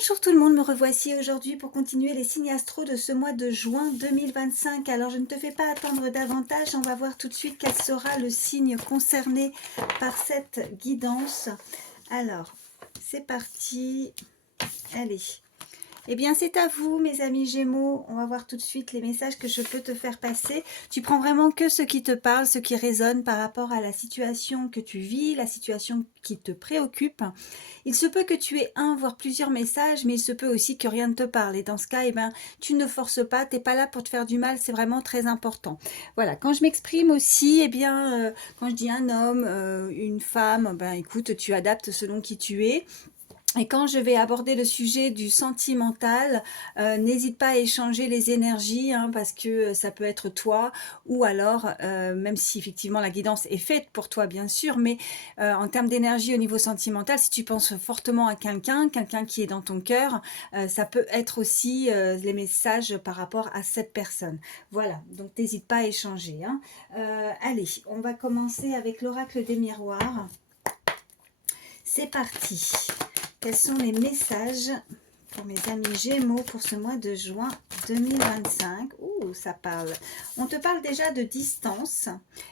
Bonjour tout le monde, me revoici aujourd'hui pour continuer les signes astro de ce mois de juin 2025. Alors je ne te fais pas attendre davantage, on va voir tout de suite quel sera le signe concerné par cette guidance. Alors, c'est parti, allez. Eh bien, c'est à vous, mes amis Gémeaux. On va voir tout de suite les messages que je peux te faire passer. Tu prends vraiment que ce qui te parle, ce qui résonne par rapport à la situation que tu vis, la situation qui te préoccupe. Il se peut que tu aies un, voire plusieurs messages, mais il se peut aussi que rien ne te parle. Et dans ce cas, eh ben, tu ne forces pas, tu n'es pas là pour te faire du mal, c'est vraiment très important. Voilà, quand je m'exprime aussi, eh bien, quand je dis un homme, une femme, ben, écoute, tu adaptes selon qui tu es. Et quand je vais aborder le sujet du sentimental, n'hésite pas à échanger les énergies, hein, parce que ça peut être toi, ou alors, même si effectivement la guidance est faite pour toi bien sûr, mais en termes d'énergie au niveau sentimental, si tu penses fortement à quelqu'un qui est dans ton cœur, ça peut être aussi les messages par rapport à cette personne. Voilà, donc n'hésite pas à échanger. Hein. Allez, on va commencer avec l'oracle des miroirs. C'est parti. Quels sont les messages pour mes amis Gémeaux pour ce mois de juin 2025? Ouh, ça parle. On te parle déjà de distance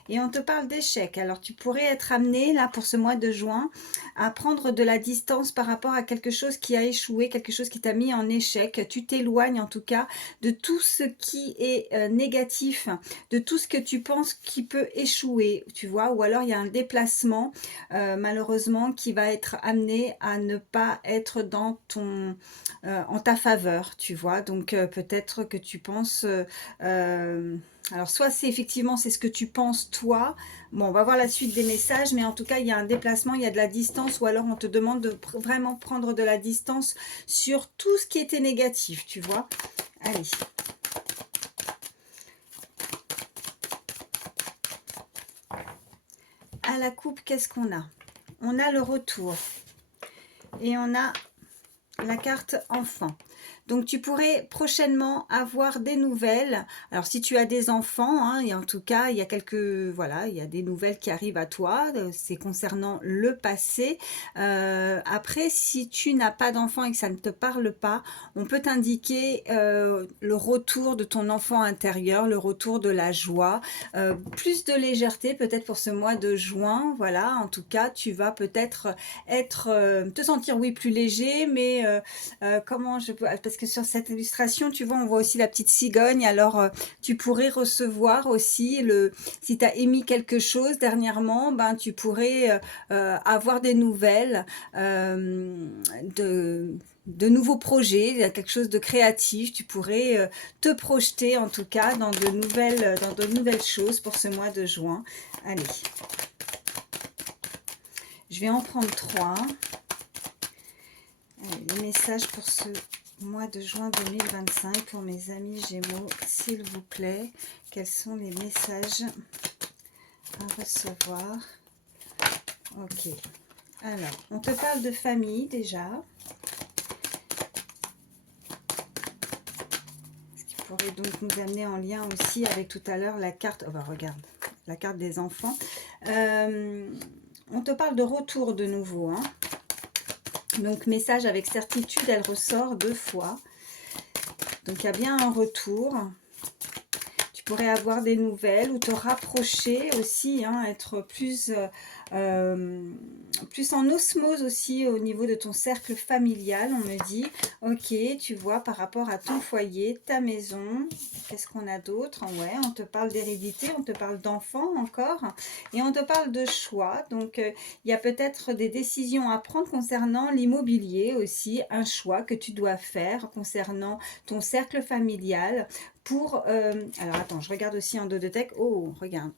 et on te parle d'échec. Alors, tu pourrais être amené, là, pour ce mois de juin, à prendre de la distance par rapport à quelque chose qui a échoué, quelque chose qui t'a mis en échec. Tu t'éloignes, en tout cas, de tout ce qui est négatif, de tout ce que tu penses qui peut échouer, tu vois. Ou alors, il y a un déplacement, malheureusement, qui va être amené à ne pas être dans ton en ta faveur, tu vois. Donc peut-être que tu penses alors soit c'est effectivement c'est ce que tu penses toi. Bon, on va voir la suite des messages, mais en tout cas il y a un déplacement, il y a de la distance, ou alors on te demande de vraiment prendre de la distance sur tout ce qui était négatif, tu vois. Allez. À la coupe, qu'est-ce qu'on a? On a le retour et on a la carte enfant. Donc tu pourrais prochainement avoir des nouvelles. Alors si tu as des enfants, hein, et en tout cas il y a voilà, il y a des nouvelles qui arrivent à toi. C'est concernant le passé. Après, si tu n'as pas d'enfant et que ça ne te parle pas, on peut t'indiquer le retour de ton enfant intérieur, le retour de la joie, plus de légèreté peut-être pour ce mois de juin. Voilà, en tout cas tu vas peut-être te sentir oui plus léger, mais comment je peux, parce que sur cette illustration tu vois on voit aussi la petite cigogne. Alors tu pourrais recevoir aussi si tu as émis quelque chose dernièrement, ben tu pourrais avoir des nouvelles de nouveaux projets, quelque chose de créatif. Tu pourrais te projeter en tout cas dans de nouvelles choses pour ce mois de juin. Allez, je vais en prendre 3. Les messages pour ce mois de juin 2025 pour mes amis Gémeaux, s'il vous plaît. Quels sont les messages à recevoir? Ok. Alors, on te parle de famille déjà. Ce qui pourrait donc nous amener en lien aussi avec tout à l'heure la carte... Oh bah regarde, la carte des enfants. On te parle de retour de nouveau, hein. Donc, message avec certitude, elle ressort 2 fois. Donc, il y a bien un retour. Tu pourrais avoir des nouvelles ou te rapprocher aussi, hein, être plus en osmose aussi au niveau de ton cercle familial. On me dit, ok, tu vois, par rapport à ton foyer, ta maison, qu'est-ce qu'on a d'autre? Ouais, on te parle d'hérédité, on te parle d'enfants encore, et on te parle de choix. Donc, il y a peut-être des décisions à prendre concernant l'immobilier aussi, un choix que tu dois faire concernant ton cercle familial. Alors attends, je regarde aussi en dos de deck. Oh, regarde.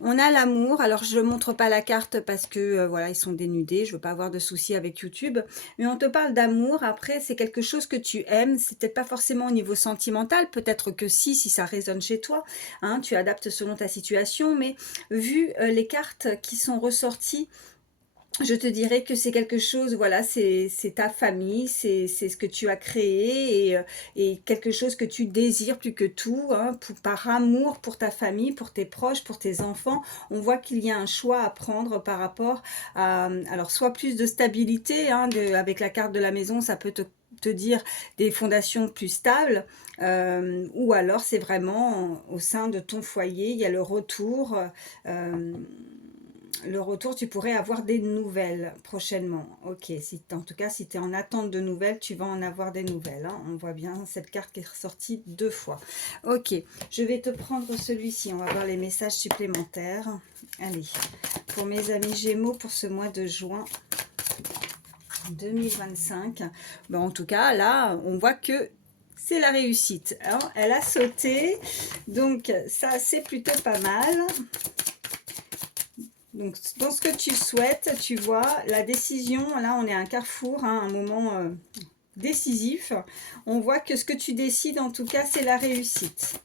On a l'amour. Alors, je ne montre pas la carte parce que, voilà, ils sont dénudés. Je ne veux pas avoir de soucis avec YouTube. Mais on te parle d'amour. Après, c'est quelque chose que tu aimes. C'est peut-être pas forcément au niveau sentimental. Peut-être que si ça résonne chez toi. Hein, tu adaptes selon ta situation. Mais vu les cartes qui sont ressorties, je te dirais que c'est quelque chose, voilà, c'est ta famille, c'est ce que tu as créé, et quelque chose que tu désires plus que tout, hein, par amour pour ta famille, pour tes proches, pour tes enfants. On voit qu'il y a un choix à prendre par rapport à, alors soit plus de stabilité, hein, avec la carte de la maison, ça peut te te dire des fondations plus stables, ou alors c'est vraiment au sein de ton foyer, il y a le retour. Le retour, tu pourrais avoir des nouvelles prochainement. Ok, si, en tout cas, si tu es en attente de nouvelles, tu vas en avoir des nouvelles. Hein. On voit bien cette carte qui est ressortie 2 fois. Ok, je vais te prendre celui-ci. On va voir les messages supplémentaires. Allez, pour mes amis Gémeaux, pour ce mois de juin 2025. Ben, en tout cas, là, on voit que c'est la réussite. Hein. Elle a sauté, donc ça, c'est plutôt pas mal. Donc, dans ce que tu souhaites, tu vois, la décision, là, on est à un carrefour, hein, un moment décisif. On voit que ce que tu décides, en tout cas, c'est la réussite.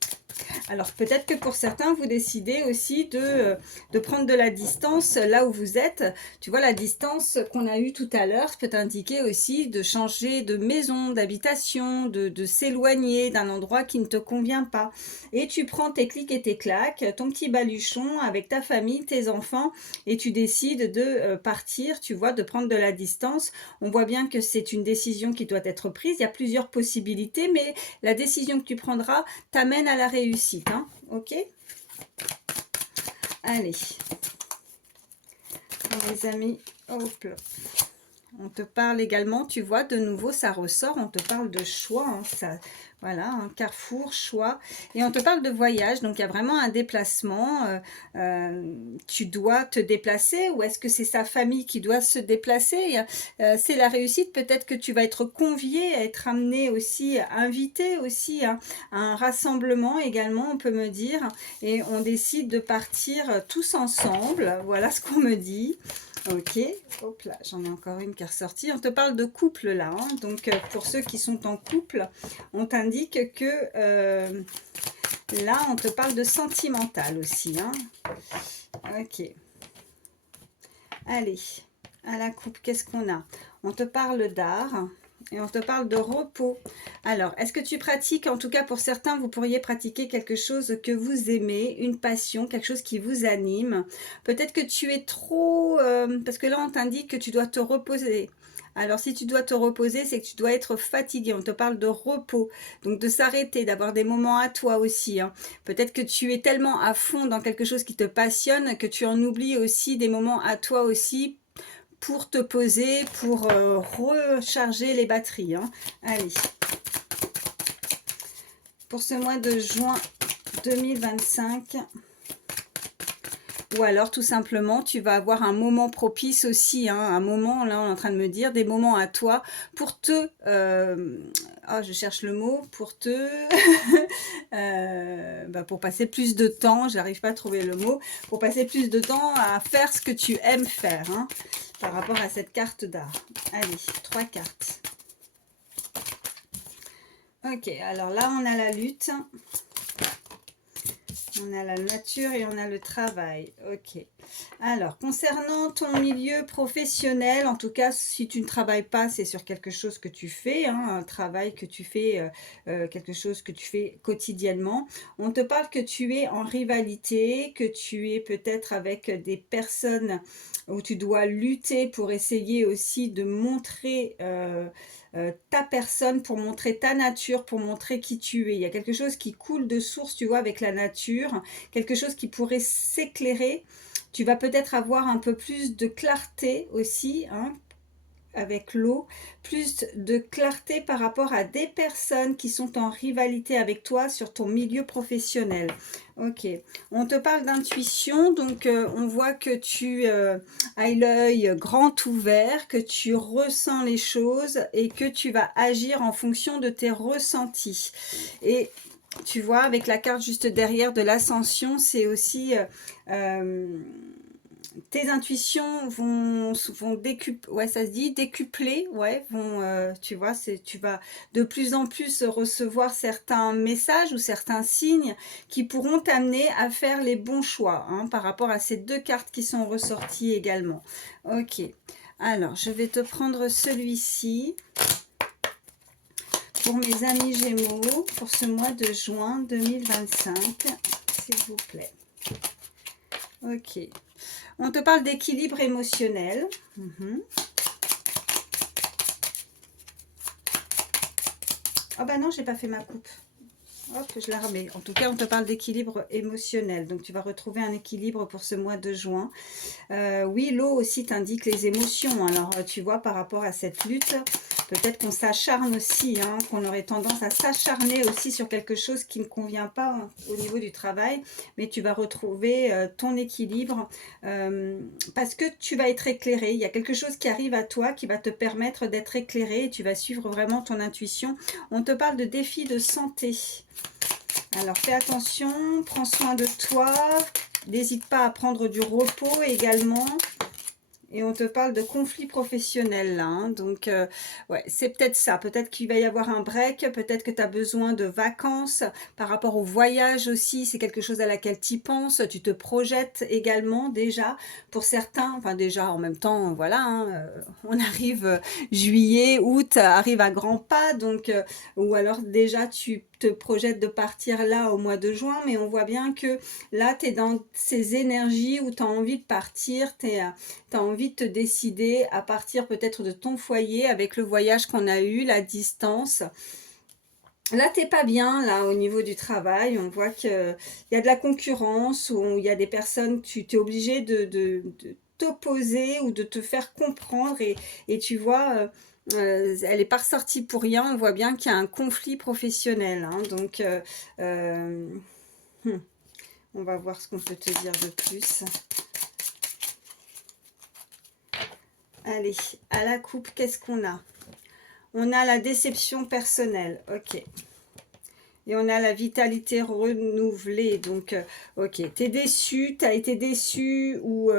Alors, peut-être que pour certains, vous décidez aussi de prendre de la distance là où vous êtes. Tu vois, la distance qu'on a eue tout à l'heure peut indiquer aussi de changer de maison, d'habitation, de s'éloigner d'un endroit qui ne te convient pas. Et tu prends tes clics et tes claques, ton petit baluchon avec ta famille, tes enfants, et tu décides de partir, tu vois, de prendre de la distance. On voit bien que c'est une décision qui doit être prise. Il y a plusieurs possibilités, mais la décision que tu prendras t'amène à la réussite. Hein, ok. Allez, les amis, hop là. On te parle également, tu vois, de nouveau, ça ressort, on te parle de choix, hein, ça, voilà, un carrefour, choix, et on te parle de voyage, donc il y a vraiment un déplacement, tu dois te déplacer, ou est-ce que c'est sa famille qui doit se déplacer, c'est la réussite, peut-être que tu vas être convié, à être amené aussi, invité aussi à un rassemblement également, on peut me dire, et on décide de partir tous ensemble, voilà ce qu'on me dit. Ok, hop là, j'en ai encore une qui est ressortie. On te parle de couple là, hein. Donc pour ceux qui sont en couple, on t'indique que là, on te parle de sentimental aussi. Hein. Ok. Allez, à la coupe, qu'est-ce qu'on a? On te parle d'art. Et on te parle de repos. Alors, est-ce que tu pratiques, en tout cas pour certains, vous pourriez pratiquer quelque chose que vous aimez, une passion, quelque chose qui vous anime. Peut-être que tu es trop... parce que là, on t'indique que tu dois te reposer. Alors, si tu dois te reposer, c'est que tu dois être fatigué. On te parle de repos. Donc, de s'arrêter, d'avoir des moments à toi aussi. Hein. Peut-être que tu es tellement à fond dans quelque chose qui te passionne que tu en oublies aussi des moments à toi aussi pour te poser, pour recharger les batteries. Hein. Allez. Pour ce mois de juin 2025. Ou alors, tout simplement, tu vas avoir un moment propice aussi. Hein, un moment, là, on est en train de me dire, des moments à toi pour te... oh, je cherche le mot. Pour te... pour passer plus de temps, j'arrive pas à trouver le mot. Pour passer plus de temps à faire ce que tu aimes faire. Hein. Par rapport à cette carte d'art. Allez, 3 cartes. Ok, alors là, on a la lutte. On a la nature et on a le travail. Ok. Alors, concernant ton milieu professionnel, en tout cas, si tu ne travailles pas, c'est sur quelque chose que tu fais, hein, un travail que tu fais, quelque chose que tu fais quotidiennement. On te parle que tu es en rivalité, que tu es peut-être avec des personnes où tu dois lutter pour essayer aussi de montrer... ta personne, pour montrer ta nature, pour montrer qui tu es. Il y a quelque chose qui coule de source, tu vois, avec la nature, quelque chose qui pourrait s'éclairer. Tu vas peut-être avoir un peu plus de clarté aussi, hein, avec l'eau, plus de clarté par rapport à des personnes qui sont en rivalité avec toi sur ton milieu professionnel. Ok, on te parle d'intuition, donc on voit que tu as l'œil grand ouvert, que tu ressens les choses et que tu vas agir en fonction de tes ressentis. Et tu vois, avec la carte juste derrière de l'ascension, c'est aussi... tes intuitions vont décupler, ouais, ça se dit, décupler, ouais, tu vois, tu vas de plus en plus recevoir certains messages ou certains signes qui pourront t'amener à faire les bons choix, hein, par rapport à ces 2 cartes qui sont ressorties également. Ok, alors, je vais te prendre celui-ci pour mes amis Gémeaux, pour ce mois de juin 2025, s'il vous plaît. Ok. On te parle d'équilibre émotionnel. Ah bah non, j'ai pas fait ma coupe. Hop, je la remets. En tout cas, on te parle d'équilibre émotionnel. Donc, tu vas retrouver un équilibre pour ce mois de juin. Oui, l'eau aussi t'indique les émotions. Alors, tu vois, par rapport à cette lutte, peut-être qu'on s'acharne aussi, hein, qu'on aurait tendance à s'acharner aussi sur quelque chose qui ne convient pas hein, au niveau du travail. Mais tu vas retrouver ton équilibre parce que tu vas être éclairé. Il y a quelque chose qui arrive à toi qui va te permettre d'être éclairé et tu vas suivre vraiment ton intuition. On te parle de défis de santé. Alors, fais attention, prends soin de toi. N'hésite pas à prendre du repos également. Et on te parle de conflit professionnel là, hein. Donc ouais, c'est peut-être ça, peut-être qu'il va y avoir un break, peut-être que tu as besoin de vacances, par rapport au voyage aussi, c'est quelque chose à laquelle tu penses, tu te projettes également déjà, pour certains, enfin déjà en même temps, voilà, hein, on arrive juillet, août, arrive à grands pas, donc, ou alors déjà tu te projettes de partir là au mois de juin, mais on voit bien que là tu es dans ces énergies où tu as envie de partir, tu as envie de te décider à partir peut-être de ton foyer avec le voyage qu'on a eu, la distance. Là, t'es pas bien, là, au niveau du travail. On voit qu'il y a de la concurrence, ou il y a des personnes, tu es obligé de t'opposer ou de te faire comprendre. Et tu vois, elle n'est pas ressortie pour rien. On voit bien qu'il y a un conflit professionnel. Hein. Donc, on va voir ce qu'on peut te dire de plus. Allez, à la coupe, qu'est-ce qu'on a? On a la déception personnelle, ok. Et on a la vitalité renouvelée, donc, ok. T'es déçu, t'as été déçu, ou...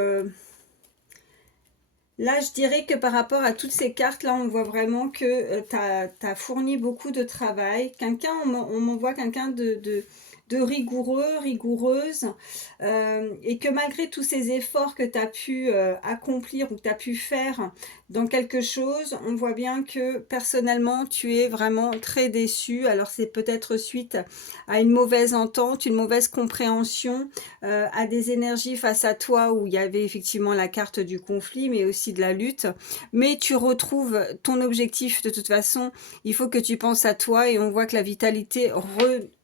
là, je dirais que par rapport à toutes ces cartes, là, on voit vraiment que tu as fourni beaucoup de travail. Quelqu'un, on m'envoie quelqu'un de rigoureux, rigoureuse, et que malgré tous ces efforts que tu as pu accomplir ou que tu as pu faire dans quelque chose, on voit bien que personnellement, tu es vraiment très déçu. Alors, c'est peut-être suite à une mauvaise entente, une mauvaise compréhension, à des énergies face à toi où il y avait effectivement la carte du conflit, mais aussi de la lutte. Mais tu retrouves ton objectif de toute façon. Il faut que tu penses à toi et on voit que la vitalité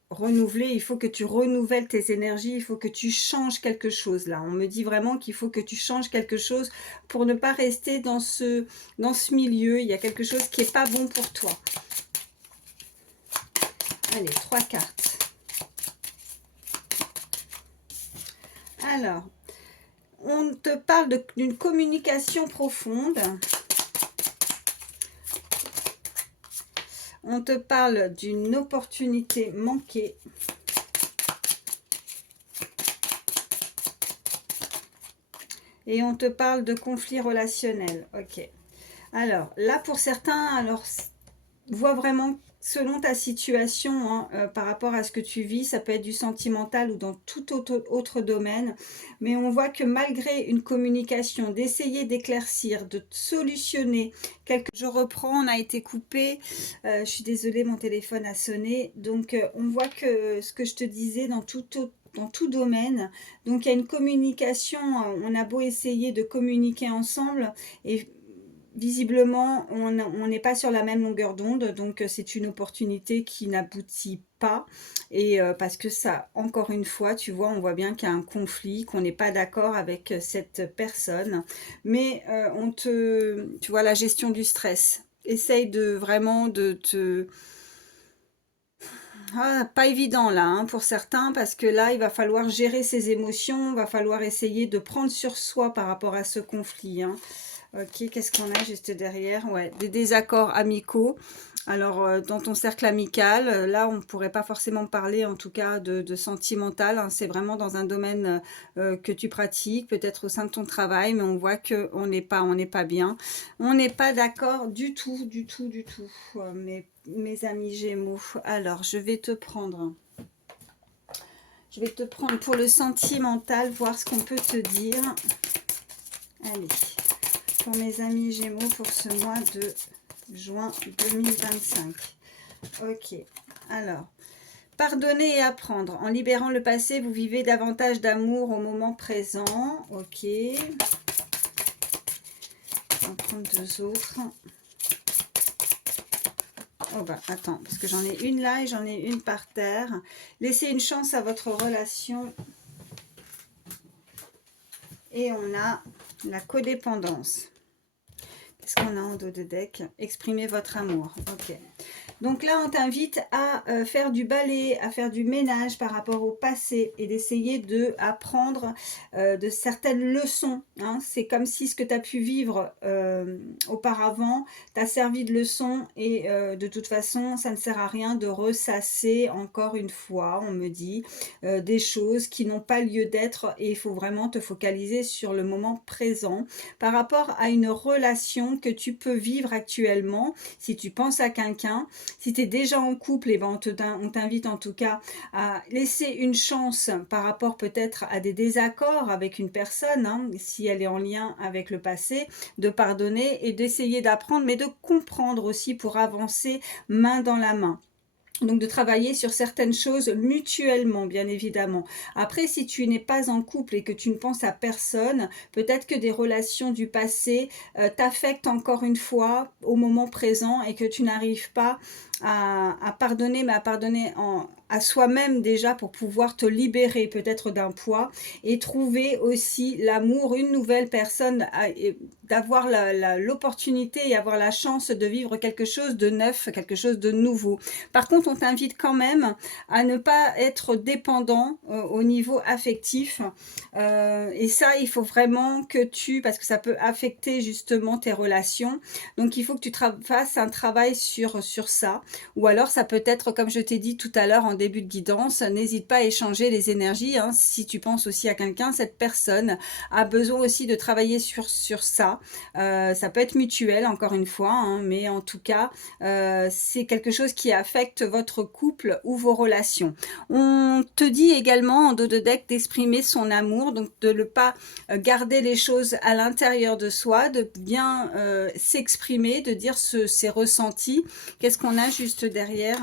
renouvelée, il faut que tu renouvelles tes énergies, il faut que tu changes quelque chose là. On me dit vraiment qu'il faut que tu changes quelque chose pour ne pas rester dans ce milieu. Il y a quelque chose qui n'est pas bon pour toi. Allez, 3 cartes. Alors, on te parle d'une communication profonde. On te parle d'une opportunité manquée. Et on te parle de conflit relationnel. Ok. Alors, là, pour certains, alors, vois vraiment selon ta situation, hein, par rapport à ce que tu vis, ça peut être du sentimental ou dans tout autre domaine, mais on voit que malgré une communication, d'essayer d'éclaircir, de solutionner, je reprends, on a été coupé, je suis désolée, mon téléphone a sonné, donc on voit que ce que je te disais dans tout domaine, donc il y a une communication, on a beau essayer de communiquer ensemble, et visiblement, on n'est pas sur la même longueur d'onde, donc c'est une opportunité qui n'aboutit pas. Et parce que ça, encore une fois, tu vois, on voit bien qu'il y a un conflit, qu'on n'est pas d'accord avec cette personne. Mais tu vois, la gestion du stress. Essaye de vraiment de te... Ah, pas évident là, hein, pour certains, parce que là, il va falloir gérer ses émotions, il va falloir essayer de prendre sur soi par rapport à ce conflit, hein. Ok, qu'est-ce qu'on a juste derrière? Ouais, des désaccords amicaux. Alors, dans ton cercle amical, là, on ne pourrait pas forcément parler, en tout cas, de sentimental, hein. C'est vraiment dans un domaine que tu pratiques, peut-être au sein de ton travail, mais on voit qu'on n'est pas bien. On n'est pas d'accord du tout, du tout, du tout, mes amis Gémeaux. Alors, je vais te prendre pour le sentimental, voir ce qu'on peut te dire. Allez. Pour mes amis Gémeaux pour ce mois de juin 2025. Ok, alors, pardonner et apprendre. En libérant le passé, vous vivez davantage d'amour au moment présent. Ok. On va prendre 2 autres. Oh bah attends, parce que j'en ai une là et j'en ai une par terre. Laissez une chance à votre relation. Et on a la codépendance. Qu'est-ce qu'on a en dos de deck? Exprimer votre amour. Ok. Donc là, on t'invite à faire du balai, à faire du ménage par rapport au passé et d'essayer d'apprendre de certaines leçons. Hein. C'est comme si ce que tu as pu vivre auparavant t'a servi de leçon et de toute façon, ça ne sert à rien de ressasser encore une fois, on me dit, des choses qui n'ont pas lieu d'être et il faut vraiment te focaliser sur le moment présent par rapport à une relation que tu peux vivre actuellement si tu penses à quelqu'un. Si tu es déjà en couple, eh ben on t'invite en tout cas à laisser une chance par rapport peut-être à des désaccords avec une personne, hein, si elle est en lien avec le passé, de pardonner et d'essayer d'apprendre, mais de comprendre aussi pour avancer main dans la main. Donc de travailler sur certaines choses mutuellement, bien évidemment. Après, si tu n'es pas en couple et que tu ne penses à personne, peut-être que des relations du passé t'affectent encore une fois au moment présent et que tu n'arrives pas à pardonner, mais à pardonner à soi-même déjà pour pouvoir te libérer peut-être d'un poids et trouver aussi l'amour, une nouvelle personne, d'avoir l'opportunité et avoir la chance de vivre quelque chose de neuf, quelque chose de nouveau. Par contre, on t'invite quand même à ne pas être dépendant au niveau affectif. Et ça, il faut vraiment que parce que ça peut affecter justement tes relations. Donc, il faut que tu fasses un travail sur ça. Ou alors, ça peut être, comme je t'ai dit tout à l'heure en début de guidance, n'hésite pas à échanger les énergies. Hein. Si tu penses aussi à quelqu'un, cette personne a besoin aussi de travailler sur ça. Ça peut être mutuel, encore une fois, hein, mais en tout cas, c'est quelque chose qui affecte votre couple ou vos relations. On te dit également en dos de deck d'exprimer son amour, donc de ne pas garder les choses à l'intérieur de soi, de bien s'exprimer, de dire ses ressentis. Qu'est-ce qu'on a juste derrière ?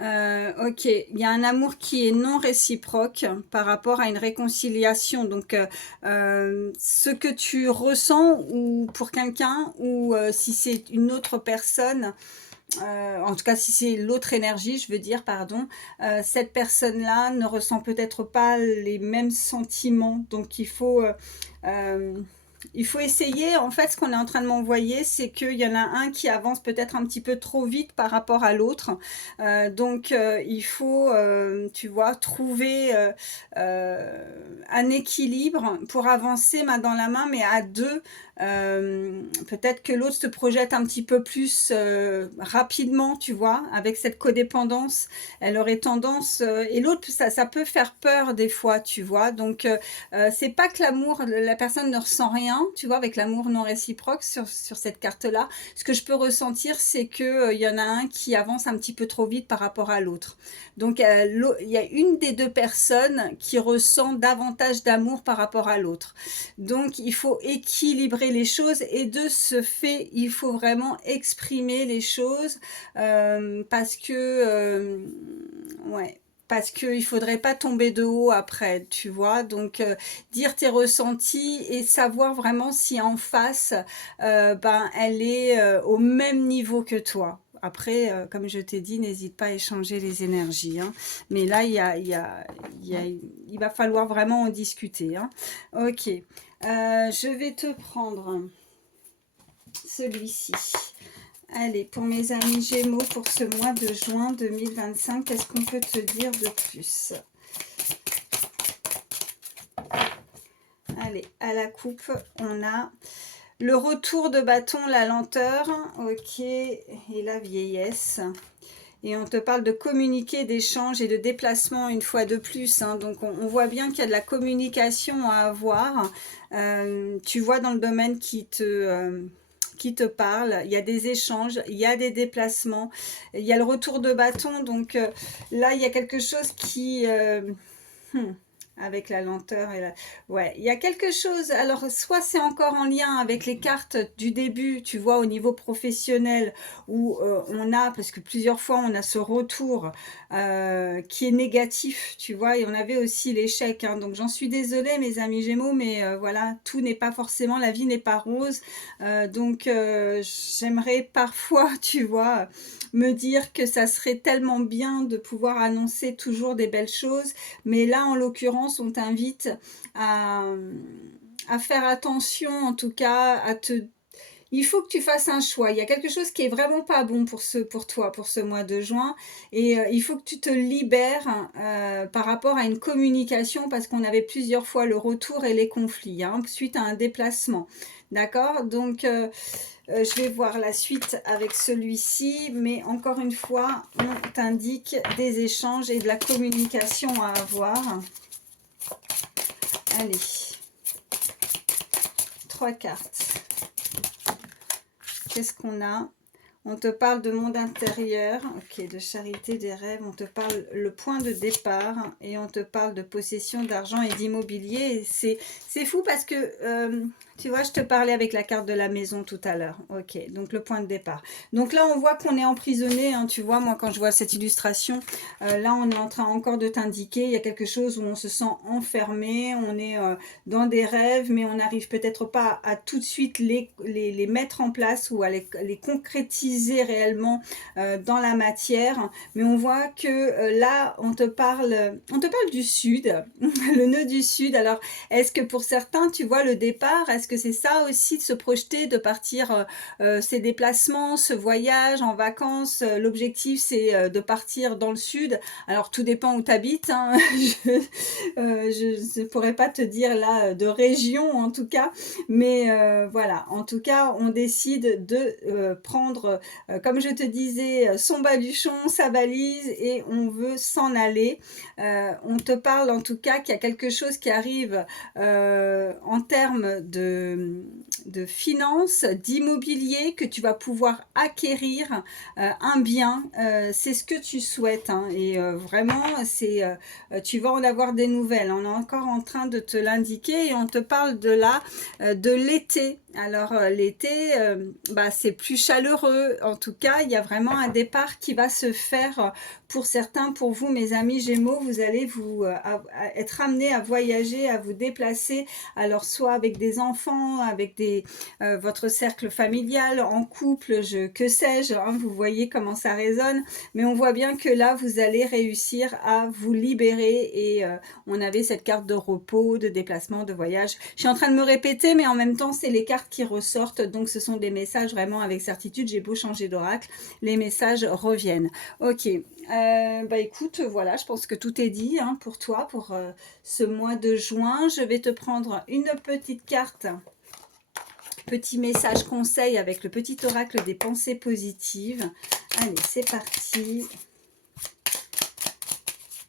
Ok, il y a un amour qui est non réciproque par rapport à une réconciliation. Donc, ce que tu ressens ou pour quelqu'un ou si c'est une autre personne, en tout cas si c'est l'autre énergie, je veux dire, pardon, cette personne-là ne ressent peut-être pas les mêmes sentiments. Donc, il faut essayer, en fait, ce qu'on est en train de m'envoyer, c'est qu'il y en a un qui avance peut-être un petit peu trop vite par rapport à l'autre. Donc, il faut, tu vois, trouver un équilibre pour avancer main dans la main, mais à deux. Peut-être que l'autre se projette un petit peu plus rapidement, tu vois, avec cette codépendance. Elle aurait tendance... et l'autre, ça peut faire peur des fois, tu vois. Donc, c'est pas que l'amour, la personne ne ressent rien, tu vois, avec l'amour non réciproque sur cette carte-là. Ce que je peux ressentir, c'est que il y en a un qui avance un petit peu trop vite par rapport à l'autre. Donc, il y a une des deux personnes qui ressent davantage d'amour par rapport à l'autre. Donc, il faut équilibrer les choses et de ce fait, il faut vraiment exprimer les choses parce que, ouais, parce qu'il ne faudrait pas tomber de haut après, tu vois. Donc, dire tes ressentis et savoir vraiment si en face, elle est au même niveau que toi. Après, comme je t'ai dit, n'hésite pas à échanger les énergies. Hein. Mais là, il va falloir vraiment en discuter. Hein. Ok. Je vais te prendre celui-ci. Allez, pour mes amis Gémeaux, pour ce mois de juin 2025, qu'est-ce qu'on peut te dire de plus? Allez, à la coupe, on a le retour de bâton, la lenteur, ok, et la vieillesse. Et on te parle de communiquer, d'échange et de déplacement une fois de plus. Hein. Donc, on voit bien qu'il y a de la communication à avoir. Tu vois dans le domaine qui te parle, il y a des échanges, il y a des déplacements, il y a le retour de bâton. Donc, là, il y a quelque chose qui... avec la lenteur et la... Ouais, il y a quelque chose, alors soit c'est encore en lien avec les cartes du début, tu vois, au niveau professionnel, où on a, parce que plusieurs fois on a ce retour qui est négatif, tu vois, et on avait aussi l'échec, hein, donc j'en suis désolée mes amis Gémeaux, mais voilà, tout n'est pas forcément, la vie n'est pas rose, donc j'aimerais parfois, tu vois, me dire que ça serait tellement bien de pouvoir annoncer toujours des belles choses, mais là, en l'occurrence, on t'invite à, à faire attention, en tout cas, à te... Il faut que tu fasses un choix. Il y a quelque chose qui est vraiment pas bon pour toi, pour ce mois de juin. Et il faut que tu te libères par rapport à une communication, parce qu'on avait plusieurs fois le retour et les conflits, hein, suite à un déplacement. D'accord? Donc, je vais voir la suite avec celui-ci, mais encore une fois, on t'indique des échanges et de la communication à avoir. Allez, 3 cartes. Qu'est-ce qu'on a? On te parle de monde intérieur, ok, de charité des rêves, on te parle le point de départ et on te parle de possession d'argent et d'immobilier. C'est fou parce que, tu vois, je te parlais avec la carte de la maison tout à l'heure. Ok, donc le point de départ. Donc là, on voit qu'on est emprisonné, hein, tu vois, moi quand je vois cette illustration, là on est en train encore de t'indiquer, il y a quelque chose où on se sent enfermé, on est dans des rêves, mais on n'arrive peut-être pas à tout de suite les mettre en place ou à les concrétiser réellement dans la matière. Mais on voit que là, on te parle du sud, le nœud du sud. Alors, est-ce que pour certains, tu vois le départ, est-ce que c'est ça aussi de se projeter, de partir ces déplacements, ce voyage en vacances? L'objectif, c'est de partir dans le sud. Alors, tout dépend où tu habites, hein. Je ne pourrais pas te dire là de région en tout cas, mais voilà, en tout cas on décide de prendre, comme je te disais, son baluchon, sa valise et on veut s'en aller. On te parle en tout cas qu'il y a quelque chose qui arrive en termes de finances, d'immobilier, que tu vas pouvoir acquérir un bien, c'est ce que tu souhaites, hein, et vraiment c'est tu vas en avoir des nouvelles. On est encore en train de te l'indiquer et on te parle de là, de l'été. Alors l'été, bah, c'est plus chaleureux. En tout cas, il y a vraiment un départ qui va se faire pour certains. Pour vous, mes amis Gémeaux, vous allez être amenés à voyager, à vous déplacer. Alors soit avec des enfants, avec votre cercle familial, en couple, que sais-je, hein, vous voyez comment ça résonne. Mais on voit bien que là, vous allez réussir à vous libérer et on avait cette carte de repos, de déplacement, de voyage. Je suis en train de me répéter, mais en même temps, c'est les cartes qui ressortent. Donc, ce sont des messages vraiment avec certitude. J'ai beau changer d'oracle, les messages reviennent. Ok, bah écoute, voilà, je pense que tout est dit, hein, pour toi, pour ce mois de juin. Je vais te prendre une petite carte. Petit message conseil avec le petit oracle des pensées positives. Allez, c'est parti.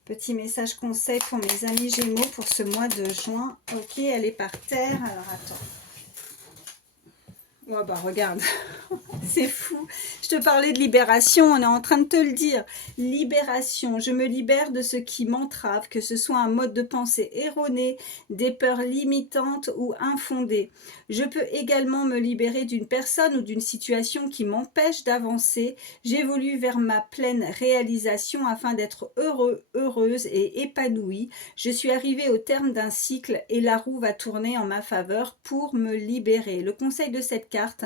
Petit message conseil pour mes amis Gémeaux pour ce mois de juin. Ok, elle est par terre. Alors, attends. Oh bah regarde, c'est fou. Je te parlais de libération, on est en train de te le dire. Libération, je me libère de ce qui m'entrave, que ce soit un mode de pensée erroné, des peurs limitantes ou infondées. Je peux également me libérer d'une personne ou d'une situation qui m'empêche d'avancer. J'évolue vers ma pleine réalisation afin d'être heureux, heureuse et épanouie. Je suis arrivée au terme d'un cycle et la roue va tourner en ma faveur pour me libérer. Le conseil de cette carte: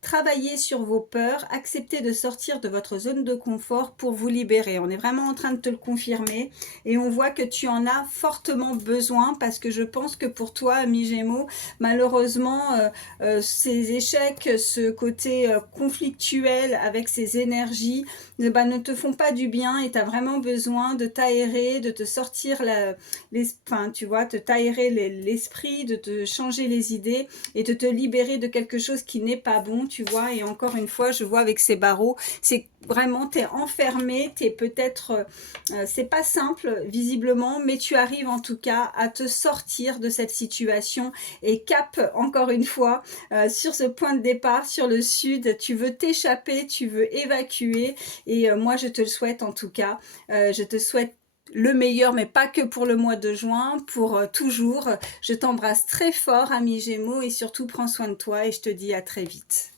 travaillez sur vos peurs, acceptez de sortir de votre zone de confort pour vous libérer. On est vraiment en train de te le confirmer et on voit que tu en as fortement besoin parce que je pense que pour toi, ami Gémeaux, malheureusement, ces échecs, ce côté conflictuel avec ces énergies, bah, ne te font pas du bien et tu as vraiment besoin de t'aérer, de te sortir, tu vois, de t'aérer l'esprit, de te changer les idées et de te libérer de quelque chose qui n'est pas bon, tu vois. Et encore une fois, je vois avec ces barreaux, c'est vraiment, tu es enfermé, tu es peut-être, c'est pas simple visiblement, mais tu arrives en tout cas à te sortir de cette situation et cap, encore une fois, sur ce point de départ, sur le sud, tu veux t'échapper, tu veux évacuer et moi je te le souhaite en tout cas, je te souhaite le meilleur, mais pas que pour le mois de juin, pour toujours. Je t'embrasse très fort, ami Gémeaux, et surtout prends soin de toi et je te dis à très vite.